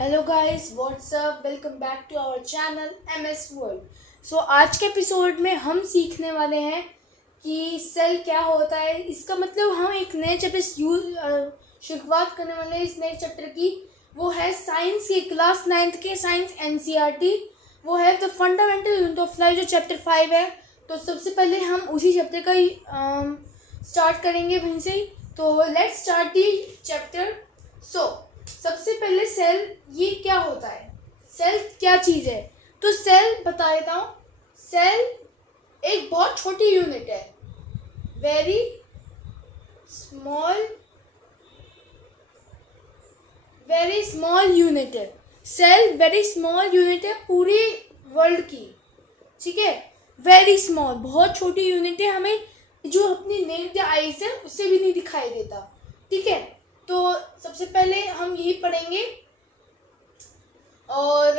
Hello guys, what's up, welcome back to our channel MS world. सो आज के episode में हम सीखने वाले हैं कि सेल क्या होता है। इसका मतलब हम एक नए चैप्टर शुरुआत करने वाले हैं इस नए चैप्टर की। वो है साइंस की क्लास 9th के साइंस NCERT। वो है the fundamental unit of life, जो चैप्टर 5 है। तो सबसे पहले हम उसी चैप्टर का ही स्टार्ट करेंगे वहीं से ही। तो लेट्स स्टार्ट दी चैप्टर। सबसे पहले सेल ये क्या होता है, सेल क्या चीज़ है। तो सेल बता देता हूँ। सेल एक बहुत छोटी यूनिट है, वेरी स्मॉल यूनिट है। सेल वेरी स्मॉल यूनिट है पूरी वर्ल्ड की, ठीक है। वेरी स्मॉल, बहुत छोटी यूनिट है, हमें जो अपनी नेक्ड आईज है उससे भी नहीं दिखाई देता, ठीक है। तो सबसे पहले हम यही पढ़ेंगे और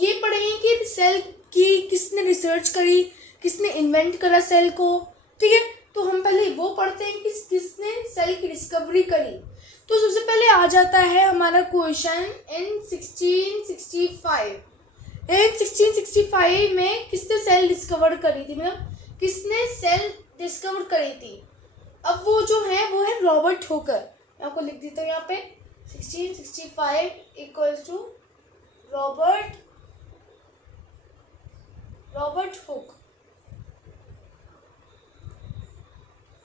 ये पढ़ेंगे कि सेल की किसने रिसर्च करी, किसने इन्वेंट करा सेल को, ठीक है। तो हम पहले वो पढ़ते हैं कि किसने सेल की डिस्कवरी करी। तो सबसे पहले आ जाता है हमारा क्वेश्चन इन 1665 में किसने सेल डिस्कवर करी थी, मतलब किसने सेल डिस्कवर करी थी। अब वो जो है वो है रॉबर्ट हुकर। मैं आपको लिख देता हूँ यहाँ पे 1665 इक्वल्स टू रॉबर्ट हुक,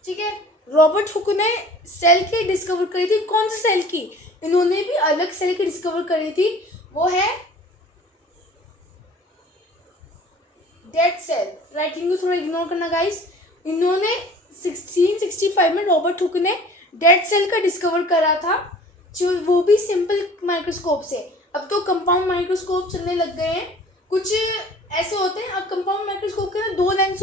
ठीक है। रॉबर्ट हुक ने सेल की डिस्कवर करी थी। कौन सी सेल की? इन्होंने भी अलग सेल की डिस्कवर करी थी, वो है डेड सेल। राइटिंग को थोड़ा इग्नोर करना गाइस। इन्होंने 1665 में रॉबर्ट हुक ने डेड सेल का डिस्कवर करा था, जो वो भी सिंपल माइक्रोस्कोप से। अब तो कंपाउंड माइक्रोस्कोप चलने लग गए हैं, कुछ ऐसे होते हैं। अब कंपाउंड माइक्रोस्कोप के ना दो लेंस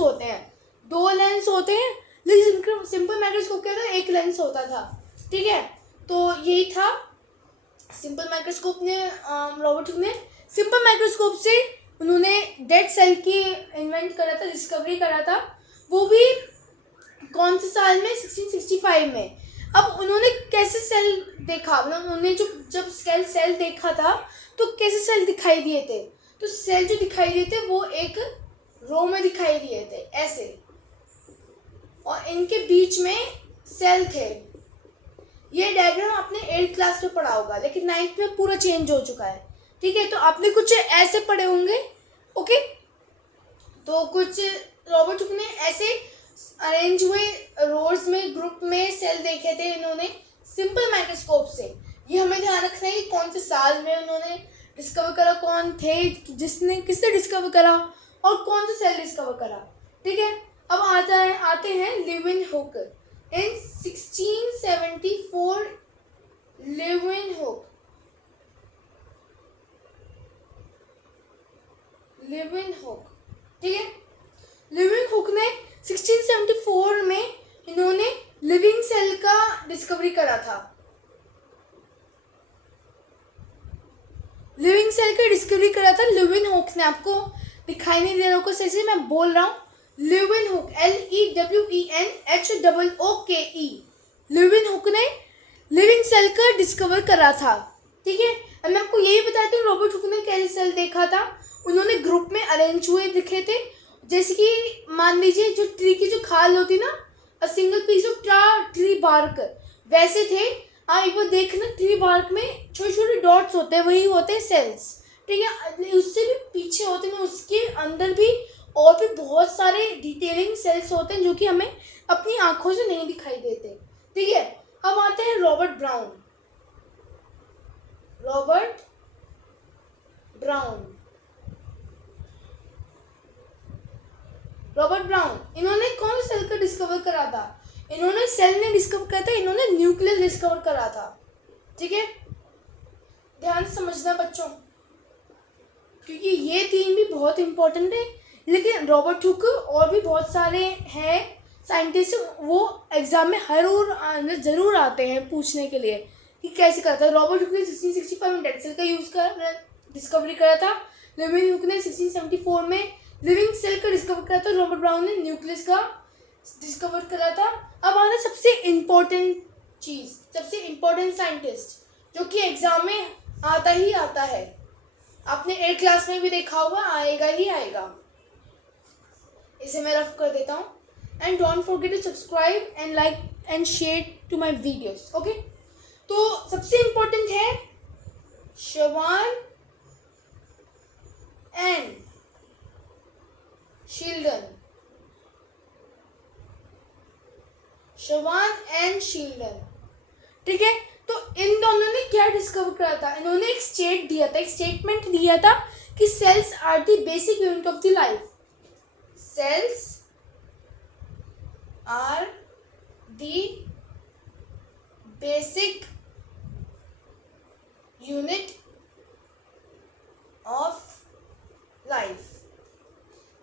होते हैं, लेकिन सिंपल माइक्रोस्कोप के ना एक लेंस होता था, ठीक है। तो यही था सिंपल माइक्रोस्कोप ने, रॉबर्ट हुक ने सिंपल माइक्रोस्कोप से उन्होंने डेड सेल की इन्वेंट करा था, डिस्कवरी करा था। वो भी कौन से साल में? 1665 में। अब उन्होंने कैसे सेल देखा, मतलब उन्होंने जब सेल देखा था तो कैसे सेल दिखाई दिए थे। तो सेल जो दिखाई दिए थे वो एक रो में दिखाई दिए थे ऐसे, और इनके बीच में सेल थे। ये डायग्राम आपने 8th क्लास में पढ़ा होगा, लेकिन 9th में पूरा चेंज हो चुका है, ठीक है। तो आपने कुछ ऐसे पढ़े होंगे, ओके। तो कुछ रॉबर्ट हुक ने ऐसे अरेंज हुए रोज में, ग्रुप में सेल देखे थे इन्होंने सिंपल माइक्रोस्कोप से। ये हमें ध्यान रखना है कि कौन से साल में उन्होंने डिस्कवर करा, कौन थे किसने डिस्कवर करा, और कौन सा सेल डिस्कवर करा, ठीक है। अब आते हैं लेविन हुक। इन 1674 लेविन हुक ठीक है। लेविन हुक ने 1674 में इन्होंने लिविंग सेल का डिस्कवरी करा था। लिविंग सेल का डिस्कवरी करा था लेविन हुक ने। आपको दिखाई नहीं दे रहा होगा सही से, मैं बोल रहा हूँ Leeuwenhoek, LEWINHOOKE। Leeuwenhoek ने लिविंग सेल का डिस्कवर करा था, ठीक है। अब मैं आपको यही बताती हूँ रॉबर्ट हुक ने कैसे सेल देखा था। उन्होंने ग्रुप में अरेंज हुए दिखे थे, जैसे कि मान लीजिए जो ट्री की जो खाल होती ना, a single piece of tree bark, वैसे थे। हाँ, एक बार देखना, ट्री बार्क में छोटे छोटे डॉट्स होते हैं, वही होते हैं सेल्स, ठीक है। उससे भी पीछे होते हैं, उसके अंदर भी और भी बहुत सारे डिटेलिंग सेल्स होते हैं जो कि हमें अपनी आंखों से नहीं दिखाई देते, ठीक है। अब आते हैं रॉबर्ट ब्राउन। इन्होंने कौन सा सेल का डिस्कवर करा था? इन्होंने न्यूक्लियस डिस्कवर करा था, ठीक है। ध्यान से समझना बच्चों, क्योंकि ये तीन भी बहुत इंपॉर्टेंट है। लेकिन रॉबर्ट हुक और भी बहुत सारे हैं साइंटिस्ट, वो एग्जाम में हर और जरूर आते हैं पूछने के लिए कि कैसे करता है। रॉबर्ट हुक ने 1665 में डेड सेल का डिस्कवरी करा था। लेविन हुक ने 1674 में लिविंग सेल का डिस्कवर करा था। रॉबर्ट ब्राउन ने न्यूक्लियस का डिस्कवर करा था। अब आना सबसे इम्पोर्टेंट साइंटिस्ट जो कि एग्जाम में आता आता ही आता है, आपने 8th क्लास में भी देखा होगा, आएगा ही आएगा। इसे मैं रफ कर देता हूँ। And don't forget to subscribe and like and share to my videos. Okay, तो सबसे इम्पोर्टेंट है Schwann and Schleiden. Schwann and Schleiden, ठीक है। तो इन दोनों ने क्या डिस्कवर करा था? इन्होंने एक स्टेट दिया था, एक स्टेटमेंट दिया था कि cells are the basic unit of the life. Cells are the basic unit of life.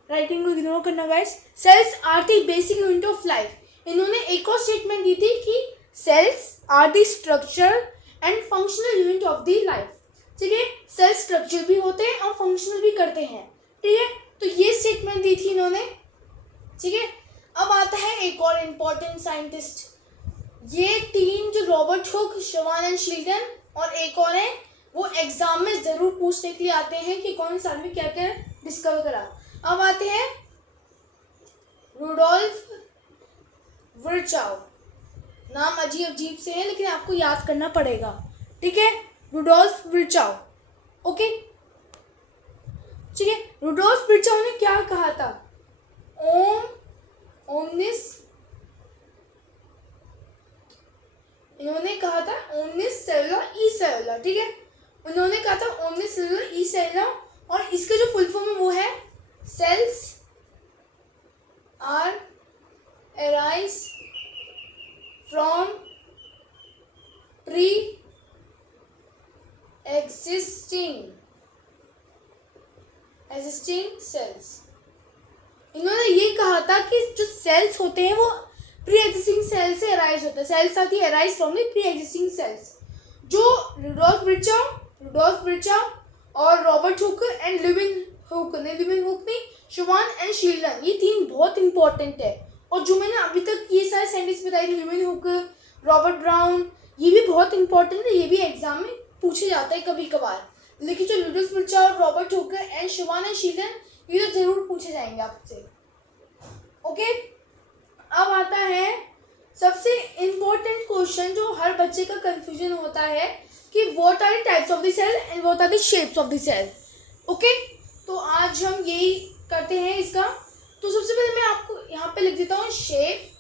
Writing को इग्नोर करना guys. Cells are the basic unit of life. इन्होंने एक और स्टेटमेंट दी थी कि cells are the structure and functional unit of the life. ठीक है, सेल्स स्ट्रक्चर भी होते हैं और फंक्शनल भी करते हैं। ठीक है, तो ये स्टेटमेंट दी थी इन्होंने। ठीक है, अब आता है एक और इम्पोर्टेंट साइंटिस्ट। ये तीन जो रॉबर्ट हुक, शवान एंड शील्डन और एक और है, वो एग्जाम में जरूर पूछने के लिए आते हैं कि कौन साल में क्या क्या डिस्कवर करा। अब आते हैं रुडोल्फ विर्चाउ। नाम अजीब अजीब से है लेकिन आपको याद करना पड़ेगा। ठीक है, रुडोल्फ विर्चाउ। ओके, ठीक है। रुडोल्फ विर्चाउ ने क्या कहा था? ओमनिस, इन्होंने कहा था ओमनिस सेलुला ई सेलुला। ठीक है, उन्होंने कहा था ओमनिस सेलुला ई सेलुला, और इसका जो फुल फॉर्म है वो है cells are arise from pre-existing cells। इन्होंने ये कहा था कि जो सेल्स होते हैं वो प्री एग्जिस्टिंग सेल से अराइज होते हैं। सेल्स आती है arise from the pre existing cells. जो रुडोल्फ विर्चाउ और Robert Hooke and living hook ने शवान एंड शील्डन, ये तीन बहुत इंपॉर्टेंट है। और जो मैंने अभी तक ये सारे साइंटिस्ट बताए, लिविंग हुक, रॉबर्ट ब्राउन, ये भी बहुत इंपॉर्टेंट है, ये भी एग्जाम में पूछे जाता है कभी कभार। लेकिन जो रुडोल्फ विर्चाउ और Robert Hooke and शवान and Schleiden, ये तो जरूर पूछे जाएंगे आपसे। ओके, अब आता है सबसे इम्पोर्टेंट क्वेश्चन जो हर बच्चे का कंफ्यूजन होता है कि what are the types of the cell and what are the shapes of the cell. Okay, तो आज हम यही करते हैं इसका। तो सबसे पहले मैं आपको यहाँ पे लिख देता हूँ शेप।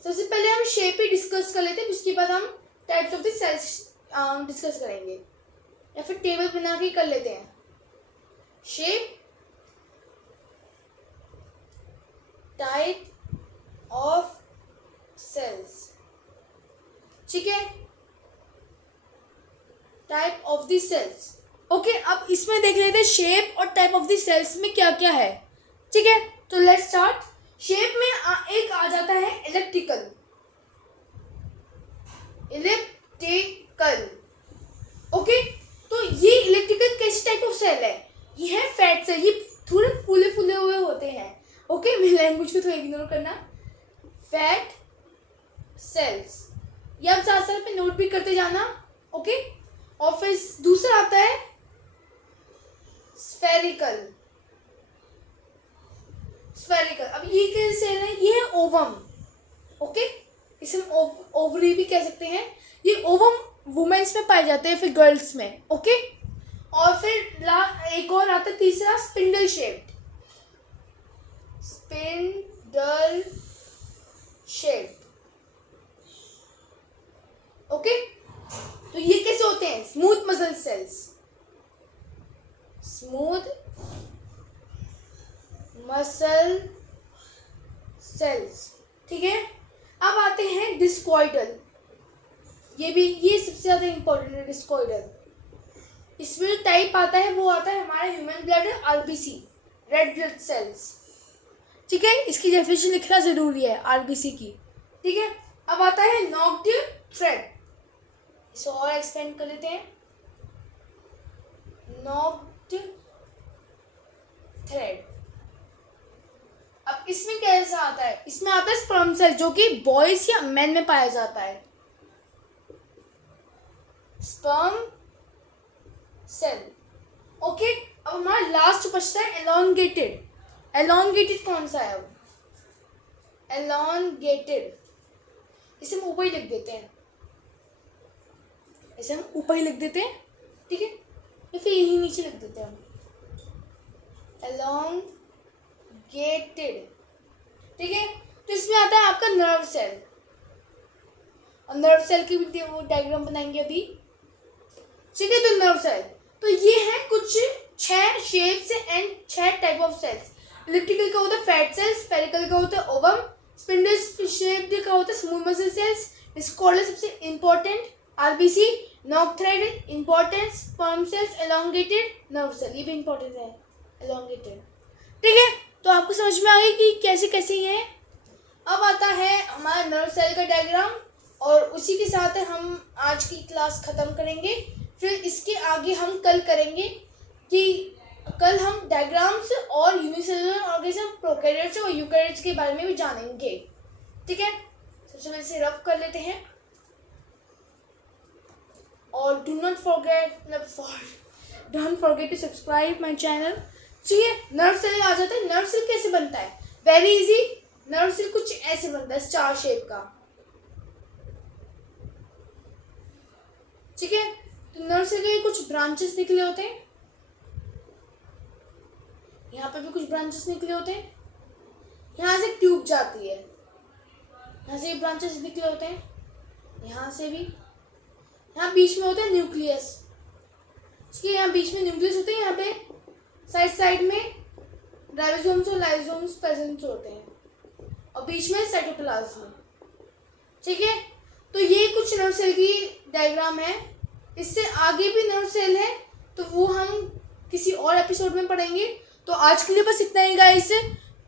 सबसे पहले हम शेप ही डिस्कस कर लेते हैं, उसके बाद हम types of the cells discuss करेंगे, या फिर टेबल बना के कर लेते हैं। शेप, टाइप ऑफ सेल्स, ठीक है, type of the cells. Okay, अब इसमें देख लेते हैं शेप और टाइप ऑफ द सेल्स में क्या क्या है। ठीक है, तो लेट्स स्टार्ट। शेप में एक आ जाता है इलेक्ट्रिकल। ओके, तो ये इलेक्ट्रिकल किस टाइप ऑफ सेल है? ये है फैट सेल। ये थोड़े फूले फूले हुए होते हैं। ओके, मेरी लैंग्वेज को थोड़ा इग्नोर करना। फैट सेल्स, ये आप साथ साथ पे नोट भी करते जाना। ओके, और फिर दूसरा आता है स्फेरिकल। अब ये कैसे सेल है? ये है ओवम। ओके, इसे हम ओवरी भी कह सकते हैं। ये ओवम वुमेन्स में पाए जाते हैं, फिर गर्ल्स में। ओके, और फिर एक और आता है तीसरा, स्पिंडल शेप्ड। ओके, तो ये कैसे होते हैं? स्मूथ मसल सेल्स, ठीक है। अब आते हैं डिस्कॉइडल। ये सबसे ज्यादा इंपॉर्टेंट है, डिस्कॉइडल। इसमें टाइप आता है, वो आता है हमारा human blood RBC, red blood cells. ठीक है, इसकी डेफिनेशन लिखना जरूरी है आरबीसी की। ठीक है, अब आता है नॉक्ड थ्रेड। इसे और एक्सपेंड कर लेते हैं। नॉक्ड थ्रेड, अब इसमें कैसा आता है? इसमें आता है स्पर्म सेल, जो कि बॉयज या मेन में पाया जाता है। Sperm cell. ओके, अब हमारा लास्ट बचता है एलोंगेटेड। एलोंगेटेड कौन सा है? अब एलोंगेटेड, इसे हम ऊपर ही लिख देते हैं, इसे हम ऊपर ही लिख देते हैं, ठीक है, या फिर यही नीचे लिख देते हैं हम, एलोंगेटेड, ठीक है। तो इसमें आता है आपका नर्व सेल, और नर्व सेल की भी वो डायग्राम बनाएंगे अभी, ठीक है। तो नर्व सेल, तो ये है कुछ 6 shapes and 6 type of cells. Elliptical का होता है फैट सेल्स, स्फेरिकल का होता है ओवम, स्पिंडल शेप्ड का होता है स्मूथ मसल सेल्स, डिस्कॉर्डल सबसे इंपॉर्टेंट, आरबीसी, नॉक थ्रेड important, sperm cells, elongated, nerve cell, ये भी इंपॉर्टेंट है एलोंगेटेड, ठीक है। तो आपको समझ में आ गई कि कैसे कैसे ये है। अब आता है हमारा नर्व सेल का डायग्राम, और उसी के साथ हम आज की क्लास ख़त्म करेंगे। फिर इसके आगे हम कल करेंगे कि कल हम डायग्राम्स और यूनिसेलुलर ऑर्गेनिज्म, प्रोकैरियोट्स और यूकैरियोट्स के बारे में भी जानेंगे, ठीक है। सबसे पहले इसे रफ कर लेते हैं, और don't forget to subscribe my channel. ठीक है, नर्व सेल आ जाता है। नर्व सेल कैसे बनता है? Very easy. नर्व सेल कुछ ऐसे बनता है, स्टार शेप का, ठीक है। तो नर्व सेल के कुछ ब्रांचेस निकले होते हैं, यहाँ पे भी कुछ ब्रांचेस निकले होते हैं, यहाँ से ट्यूब जाती है, यहाँ से ब्रांचेस निकले होते हैं, यहाँ से भी, यहाँ बीच में होता है न्यूक्लियस, ठीक है। यहाँ बीच में न्यूक्लियस होते हैं, यहाँ पे साइड में राइबोसोम्स और लाइसोसोम्स प्रेजेंट होते हैं, और बीच में साइटोप्लाज्म, ठीक है। तो ये कुछ नर्व सेल की डायग्राम है। इससे आगे भी नर्व सेल है, तो वो हम किसी और एपिसोड में पढ़ेंगे। तो आज के लिए बस इतना ही guys.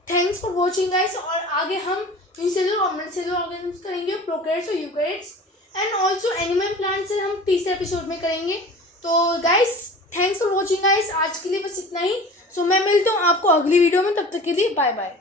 Thanks for watching guys. और आगे हम यूनिसेलुलर और मल्टीसेलुलर ऑर्गेनिज्म्स करेंगे, प्रोकैरियोट्स और eukaryotes, and also animal plants हम तीसरे एपिसोड में करेंगे। तो guys thanks for watching guys, आज के लिए बस इतना ही। सो मैं मिलता हूँ आपको अगली वीडियो में, तब तक के लिए बाय बाय।